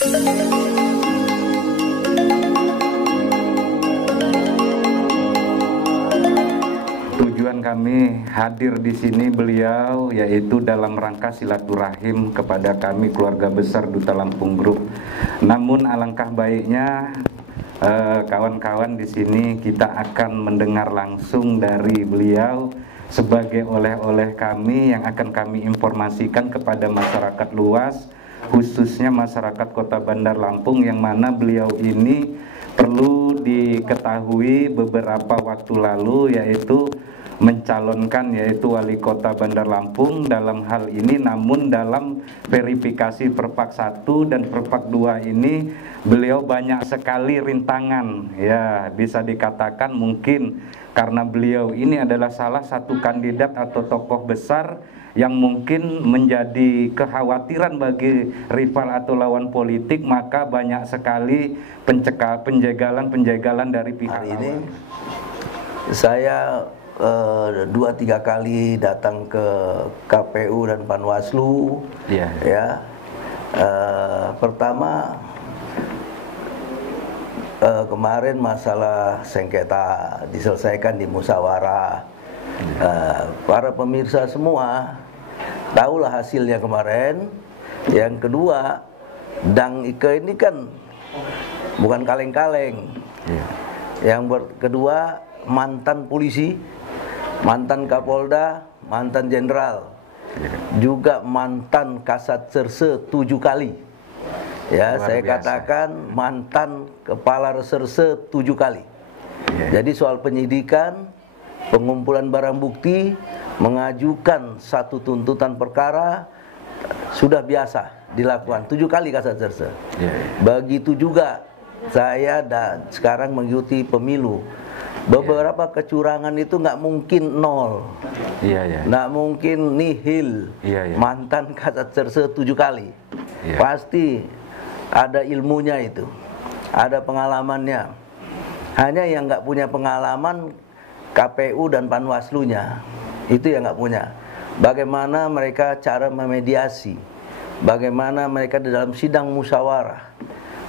Tujuan kami hadir di sini beliau yaitu dalam rangka silaturahim kepada kami keluarga besar Duta Lampung Group. Namun alangkah baiknya kawan-kawan di sini kita akan mendengar langsung dari beliau sebagai oleh-oleh kami yang akan kami informasikan kepada masyarakat luas, khususnya masyarakat Kota Bandar Lampung, yang mana beliau ini perlu diketahui beberapa waktu lalu yaitu mencalonkan yaitu wali kota Bandar Lampung dalam hal ini, namun dalam verifikasi Perpak 1 dan Perpak 2 ini beliau banyak sekali rintangan, ya bisa dikatakan mungkin karena beliau ini adalah salah satu kandidat atau tokoh besar yang mungkin menjadi kekhawatiran bagi rival atau lawan politik, maka banyak sekali penjagalan dari pihak hari ini lawan. Saya 2-3 kali datang ke KPU dan Panwaslu. Ya, pertama kemarin masalah sengketa diselesaikan di musyawarah. Para pemirsa semua tahulah hasilnya kemarin. Yang kedua, Dang Ike ini kan bukan kaleng-kaleng. Yang kedua, mantan polisi, mantan Kapolda, mantan jenderal, juga mantan Kasat Serse 7 kali. Ya, saya katakan mantan Kepala Reserse 7 kali. Jadi soal penyidikan, pengumpulan barang bukti, mengajukan satu tuntutan perkara sudah biasa dilakukan 7 kali Kasat Serse. Begitu juga saya sekarang mengikuti pemilu. Beberapa kecurangan itu nggak mungkin nol, nggak mungkin nihil. Mantan Kasat Serse 7 kali, pasti ada ilmunya itu, ada pengalamannya. Hanya yang nggak punya pengalaman KPU dan Panwaslunya, itu yang nggak punya. Bagaimana mereka cara memediasi, bagaimana mereka di dalam sidang musyawarah,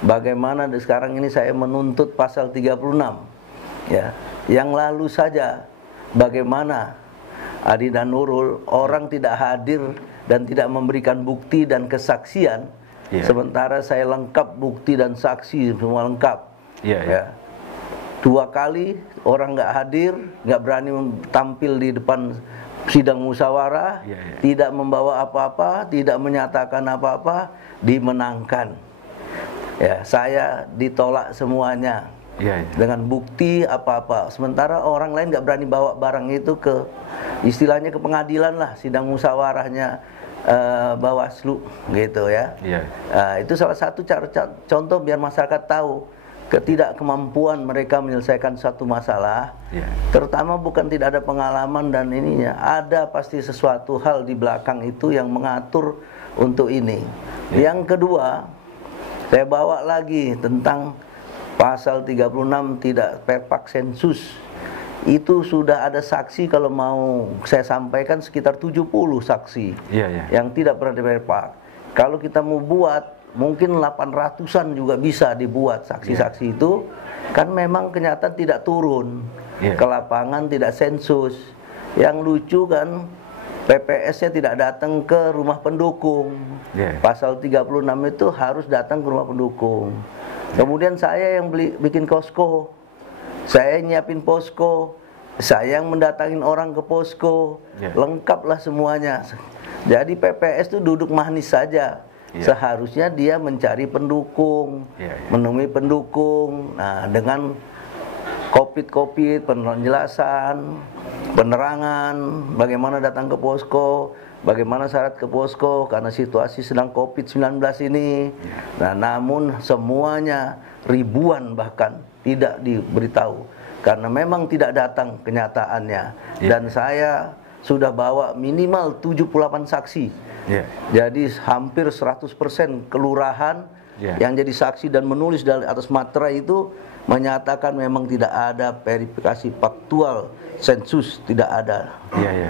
bagaimana sekarang ini saya menuntut pasal 36. Ya, yang lalu saja bagaimana Adi dan Nurul orang tidak hadir dan tidak memberikan bukti dan kesaksian, sementara saya lengkap bukti dan saksi semua lengkap. Ya. 2 kali orang nggak hadir, nggak berani tampil di depan sidang musyawarah, tidak membawa apa-apa, tidak menyatakan apa-apa, dimenangkan. Ya, saya ditolak semuanya. Dengan bukti apa-apa, sementara orang lain nggak berani bawa barang itu ke istilahnya ke pengadilan lah, sidang musyawarahnya Bawaslu gitu ya. Itu salah satu contoh biar masyarakat tahu ketidakmampuan mereka menyelesaikan satu masalah. Terutama bukan tidak ada pengalaman dan ininya, ada pasti sesuatu hal di belakang itu yang mengatur untuk ini. Yang kedua, saya bawa lagi tentang pasal 36 tidak Perpak sensus. Itu sudah ada saksi, kalau mau saya sampaikan sekitar 70 saksi yang tidak pernah di Perpak. Kalau kita mau buat mungkin 800-an juga bisa dibuat saksi-saksi itu. Kan memang kenyataan tidak turun ke lapangan, tidak sensus. Yang lucu kan PPS-nya tidak datang ke rumah pendukung. Pasal 36 itu harus datang ke rumah pendukung. Kemudian saya yang bikin posko, saya nyiapin posko, saya yang mendatangin orang ke posko, lengkaplah semuanya. Jadi PPS itu duduk manis saja. Seharusnya dia mencari pendukung, menemui pendukung. Nah, dengan COVID, penjelasan, penerangan, bagaimana datang ke posko, bagaimana syarat ke posko karena situasi sedang COVID-19 ini. Nah, namun semuanya ribuan bahkan tidak diberitahu karena memang tidak datang kenyataannya. Dan saya sudah bawa minimal 78 saksi. Jadi hampir 100% kelurahan yang jadi saksi dan menulis dari atas materai itu menyatakan memang tidak ada verifikasi faktual sensus, tidak ada.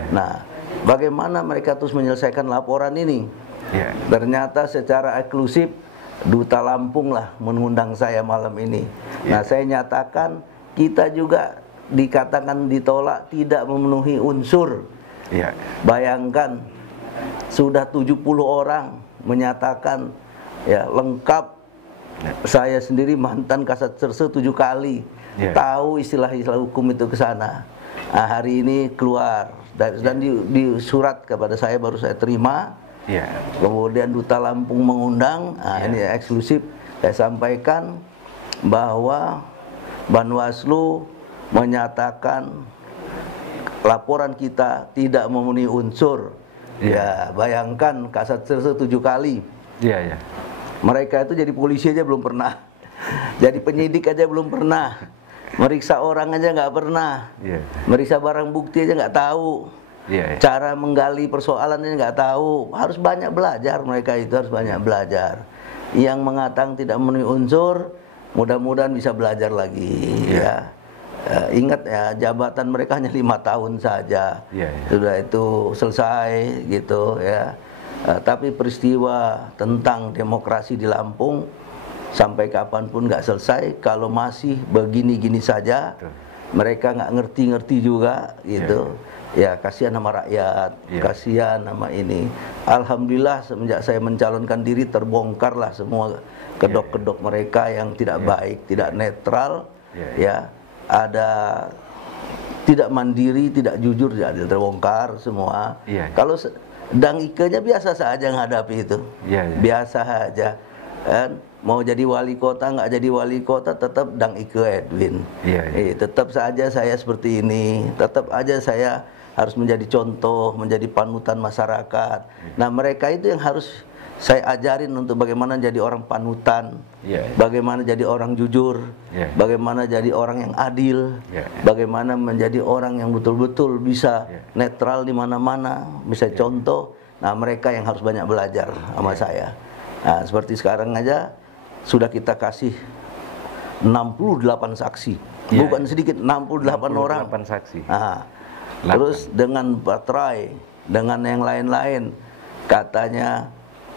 Nah, bagaimana mereka terus menyelesaikan laporan ini? Ternyata secara eksklusif Duta Lampung lah mengundang saya malam ini. Nah, saya nyatakan kita juga dikatakan ditolak tidak memenuhi unsur. Bayangkan sudah 70 orang menyatakan ya lengkap. Saya sendiri mantan Kasat Serse 7 kali. Tahu istilah-istilah hukum itu ke sana. Nah, hari ini keluar dan di surat kepada saya baru saya terima. Kemudian Duta Lampung mengundang, ini eksklusif saya sampaikan bahwa Banwaslu menyatakan laporan kita tidak memenuhi unsur. Ya, bayangkan Kasat Serse 7 kali. Mereka itu jadi polisi aja belum pernah, jadi penyidik aja belum pernah, meriksa orang aja nggak pernah, meriksa barang bukti aja nggak tahu. Cara menggali persoalannya nggak tahu. Harus banyak belajar, mereka itu harus banyak belajar. Yang mengatakan tidak memenuhi unsur, mudah-mudahan bisa belajar lagi. Ingat ya, jabatan mereka hanya 5 tahun saja. Sudah itu selesai gitu ya. Tapi peristiwa tentang demokrasi di Lampung sampai kapanpun nggak selesai kalau masih begini-gini saja. Mereka nggak ngerti-ngerti juga gitu. Ya, kasihan sama rakyat, kasihan sama ini. Alhamdulillah semenjak saya mencalonkan diri terbongkarlah semua kedok-kedok mereka yang tidak baik, tidak netral, ya, ada tidak mandiri, tidak jujur, jadi terbongkar semua. Kalau Dang Ike-nya biasa saja menghadapi itu, biasa saja. Kan? Mau jadi wali kota nggak jadi wali kota tetap Dang Ike Edwin. Tetap saja saya seperti ini, tetap aja saya harus menjadi contoh, menjadi panutan masyarakat. Nah, mereka itu yang harus saya ajarin untuk bagaimana jadi orang panutan, bagaimana jadi orang jujur, bagaimana jadi orang yang adil, bagaimana menjadi orang yang betul-betul bisa netral di mana-mana, bisa contoh. Nah, mereka yang harus banyak belajar sama saya. Nah, seperti sekarang aja sudah kita kasih 68 saksi, bukan sedikit, 68 orang. Saksi. Nah, terus dengan baterai, dengan yang lain-lain, katanya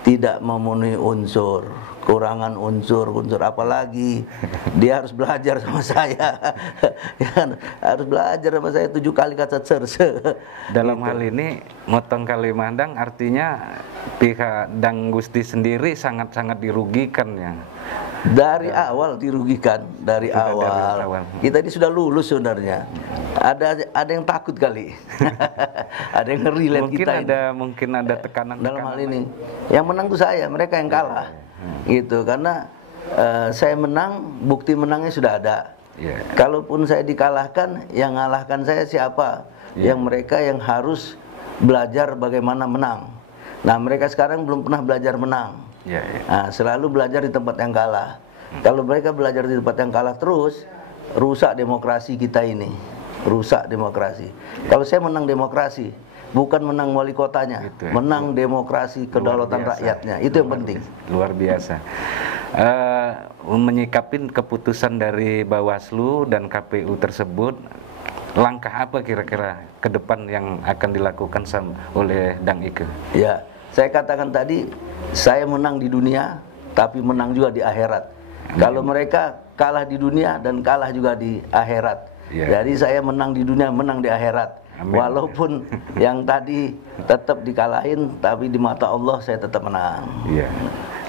tidak memenuhi unsur, kurangan unsur apalagi dia harus belajar sama saya. Harus belajar sama saya 7 kali Kasat Serse. Dalam hal ini motong Kalimantan artinya pihak Dang Gusti sendiri sangat-sangat dirugikan ya. Dari awal dirugikan, dari awal. Kita ini sudah lulus sebenarnya. Ada yang takut kali. Ada yang ngeri lihat kita. Mungkin ada tekanan dalam hal ini. Yang menang tuh saya, mereka yang kalah. Gitu, karena saya menang, bukti menangnya sudah ada. Kalaupun saya dikalahkan, yang ngalahkan saya siapa? Yang mereka yang harus belajar bagaimana menang. Nah, mereka sekarang belum pernah belajar menang. Nah, selalu belajar di tempat yang kalah. Kalau mereka belajar di tempat yang kalah terus, rusak demokrasi kita ini. Rusak demokrasi. Kalau saya menang demokrasi, bukan menang wali kotanya, menang demokrasi, kedaulatan rakyatnya. Itu yang penting. Luar biasa. Menyikapin keputusan dari Bawaslu dan KPU tersebut, langkah apa kira-kira ke depan yang akan dilakukan oleh Dang Ike? Ya, saya katakan tadi, saya menang di dunia, tapi menang juga di akhirat. Kalau mereka kalah di dunia dan kalah juga di akhirat. Jadi saya menang di dunia, menang di akhirat. Walaupun yang tadi tetap dikalahin, tapi di mata Allah saya tetap menang.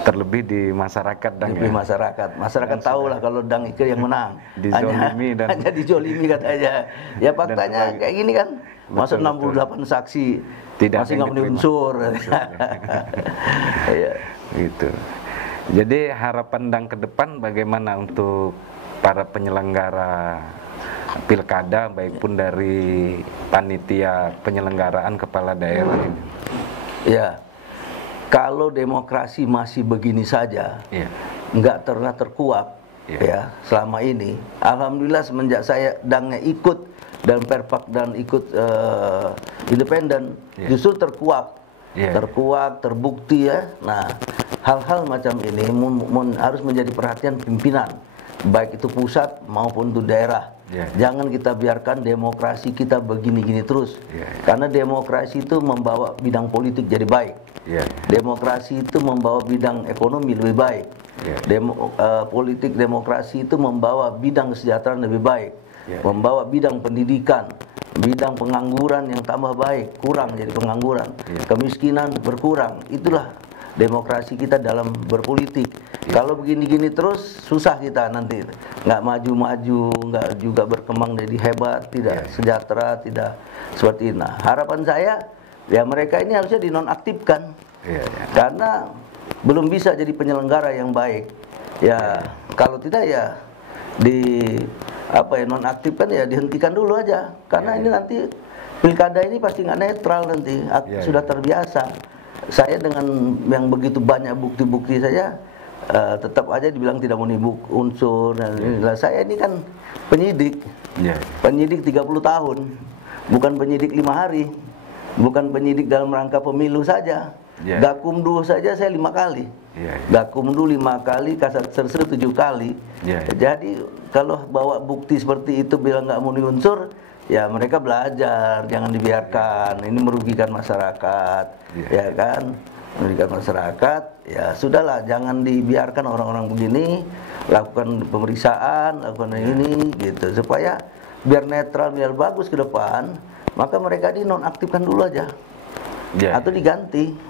Terlebih di masyarakat, di masyarakat tahulah kalau Dang Ike yang menang. Hanya dijolimi katanya. Ya faktanya kayak gini kan. Masa 68 saksi masih nggak memenuhi unsur. Gitu. Jadi harapan Dang ke depan bagaimana untuk para penyelenggara pilkada, baik pun dari panitia penyelenggaraan kepala daerah ini? Ya, kalau demokrasi masih begini saja, nggak pernah terkuak ya selama ini. Alhamdulillah semenjak saya Dangnya ikut dan Perpak dan ikut independen, justru terkuak, terbukti ya. Nah, hal-hal macam ini harus menjadi perhatian pimpinan, baik itu pusat maupun itu daerah. Jangan kita biarkan demokrasi kita begini-gini terus. Karena demokrasi itu membawa bidang politik jadi baik. Demokrasi itu membawa bidang ekonomi lebih baik. Politik demokrasi itu membawa bidang kesejahteraan lebih baik. Membawa bidang pendidikan, bidang pengangguran yang tambah baik, kurang jadi pengangguran. Kemiskinan berkurang. Itulah demokrasi kita dalam berpolitik. Kalau begini-gini terus susah kita nanti, nggak maju-maju, nggak juga berkembang jadi hebat, tidak sejahtera, tidak seperti ini. Nah, harapan saya ya mereka ini harusnya dinonaktifkan, karena belum bisa jadi penyelenggara yang baik. Ya kalau tidak ya nonaktifkan, ya dihentikan dulu aja, karena ini nanti pilkada ini pasti nggak netral nanti, sudah terbiasa. Saya dengan yang begitu banyak bukti-bukti saya tetap aja dibilang tidak memenuhi unsur. Saya ini kan penyidik, penyidik 30 tahun, bukan penyidik 5 hari, bukan penyidik dalam rangka pemilu saja. Gakumdu saja saya 5 kali, Gakumdu 5 kali, Kasat Serse 7 kali. Jadi kalau bawa bukti seperti itu bilang nggak memenuhi unsur, ya mereka belajar, jangan dibiarkan. Ini merugikan masyarakat, ya kan? Merugikan masyarakat. Ya sudahlah, jangan dibiarkan orang-orang begini. Lakukan pemeriksaan, lakukan ini, gitu, supaya biar netral, biar bagus ke depan. Maka mereka dinonaktifkan dulu aja, atau diganti.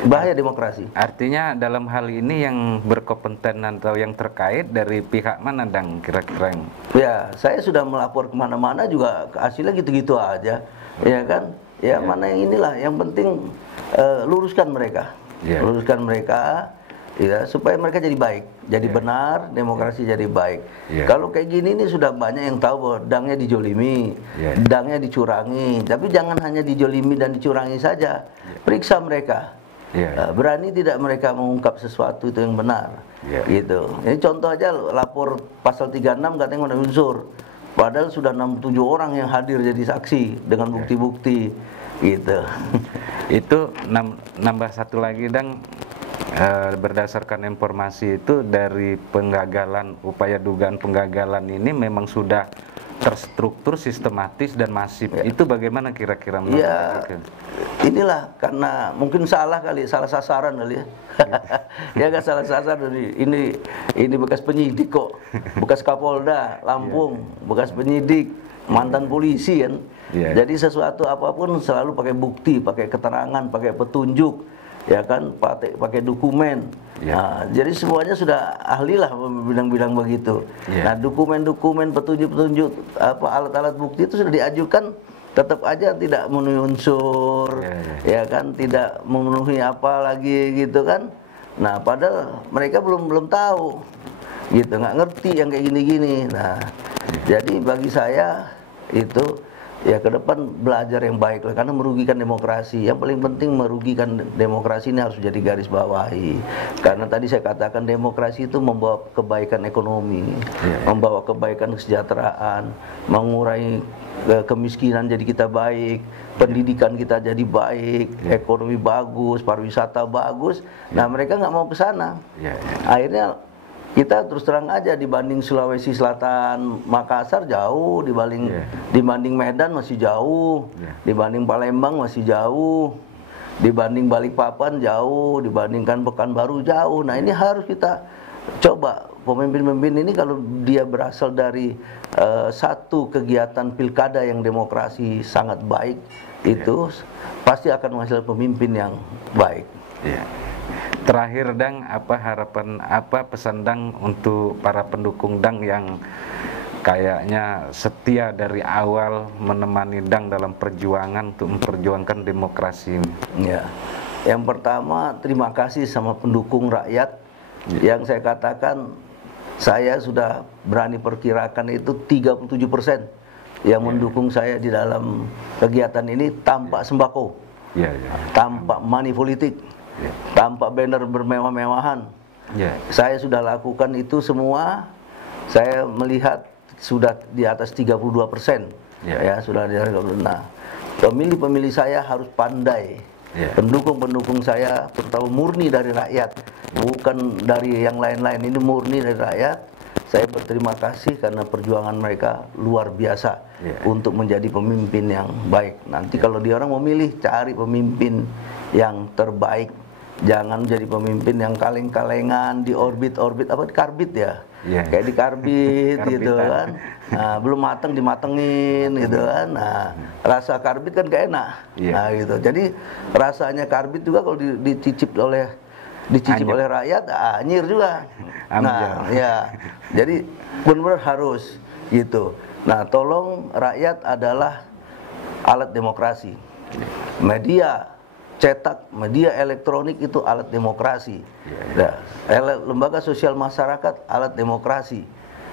Bahaya demokrasi. Artinya dalam hal ini yang berkompeten atau yang terkait dari pihak mana dang kira-kira? Ya, saya sudah melapor kemana-mana juga hasilnya gitu-gitu aja, ya kan? Ya mana yang inilah, yang penting luruskan mereka, luruskan mereka, ya supaya mereka jadi baik, jadi benar, demokrasi jadi baik. Kalau kayak gini ini sudah banyak yang tahu bahwa dangnya dijolimi, dangnya dicurangi, tapi jangan hanya dijolimi dan dicurangi saja, periksa mereka. Berani tidak mereka mengungkap sesuatu itu yang benar, gitu. Ini contoh aja, lapor pasal 36 katanya memenuhi unsur, padahal sudah 67 orang yang hadir jadi saksi dengan bukti-bukti, gitu. Itu nambah satu lagi, Dang, berdasarkan informasi itu dari penggagalan, upaya dugaan penggagalan ini memang sudah terstruktur, sistematis dan masif. Itu bagaimana kira-kira menurut inilah karena mungkin salah kali, salah sasaran kali ya. Ya kan, salah sasaran. Ini bekas penyidik kok, bekas Kapolda Lampung, bekas penyidik, mantan polisi kan. Jadi sesuatu apapun selalu pakai bukti, pakai keterangan, pakai petunjuk, ya kan, pakai dokumen. Nah, jadi semuanya sudah ahli lah bidang-bidang begitu. Nah, dokumen-dokumen, petunjuk-petunjuk, alat-alat bukti itu sudah diajukan, tetap aja tidak memenuhi unsur, ya kan, tidak memenuhi apa lagi gitu kan. Nah, padahal mereka belum tahu, gitu, nggak ngerti yang kayak gini-gini. Nah, jadi bagi saya itu ya ke depan belajar yang baik lah, karena merugikan demokrasi. Yang paling penting merugikan demokrasi ini harus jadi garis bawahi. Karena tadi saya katakan demokrasi itu membawa kebaikan ekonomi, membawa kebaikan kesejahteraan, mengurangi kemiskinan jadi kita baik, pendidikan kita jadi baik, ekonomi bagus, pariwisata bagus. Nah mereka nggak mau ke sana. Akhirnya kita terus terang aja, dibanding Sulawesi Selatan, Makassar jauh, dibanding Medan masih jauh, dibanding Palembang masih jauh, dibanding Balikpapan jauh, dibandingkan Pekanbaru jauh. Nah ini harus kita coba, pemimpin-pemimpin ini kalau dia berasal dari satu kegiatan pilkada yang demokrasi sangat baik, itu pasti akan menghasilkan pemimpin yang baik. Terakhir, Dang, apa harapan, apa pesan Dang untuk para pendukung Dang yang kayaknya setia dari awal menemani Dang dalam perjuangan untuk memperjuangkan demokrasi? Yang pertama, terima kasih sama pendukung rakyat. Yang saya katakan, saya sudah berani perkirakan itu 37% yang mendukung saya di dalam kegiatan ini tanpa sembako, tanpa money politik, tanpa banner bermewah-mewahan. Saya sudah lakukan itu semua. Saya melihat sudah di atas 32%. Ya, sudah di atas 32%. Nah, pemilih-pemilih saya harus pandai. Pendukung-pendukung saya terutama murni dari rakyat, bukan dari yang lain-lain. Ini murni dari rakyat. saya berterima kasih karena perjuangan mereka luar biasa untuk menjadi pemimpin yang baik. Nanti kalau dia orang memilih, cari pemimpin yang terbaik. Jangan jadi pemimpin yang kaleng-kalengan di orbit-orbit apa karbit ya. Kayak di karbit gitu kan. Nah, belum mateng dimatengin gitu kan. Nah, rasa karbit kan gak enak. Nah, gitu. Jadi rasanya karbit juga kalau dicicip oleh rakyat, anyir juga. Nah, ya. Jadi benar-benar harus gitu. Nah, tolong, rakyat adalah alat demokrasi. Media cetak, media elektronik itu alat demokrasi. Nah, lembaga sosial masyarakat alat demokrasi.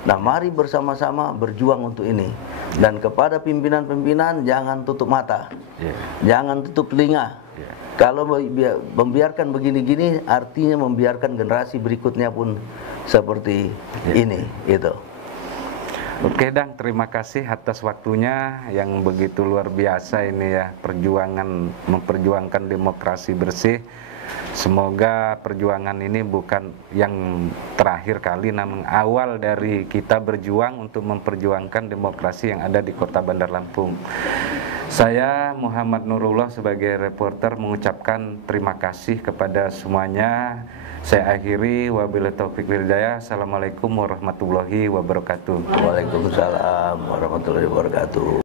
Nah, mari bersama-sama berjuang untuk ini. Dan kepada pimpinan-pimpinan, jangan tutup mata, jangan tutup telinga. Kalau membiarkan begini-gini, artinya membiarkan generasi berikutnya pun seperti ini. Itu. Oke, Dang, terima kasih atas waktunya yang begitu luar biasa ini ya, memperjuangkan demokrasi bersih. Semoga perjuangan ini bukan yang terakhir kali, namun awal dari kita berjuang untuk memperjuangkan demokrasi yang ada di Kota Bandar Lampung. Saya Muhammad Nurullah sebagai reporter mengucapkan terima kasih kepada semuanya. Saya akhiri, wabillahi taufiq wal hidayah. Assalamualaikum warahmatullahi wabarakatuh. Waalaikumsalam warahmatullahi wabarakatuh.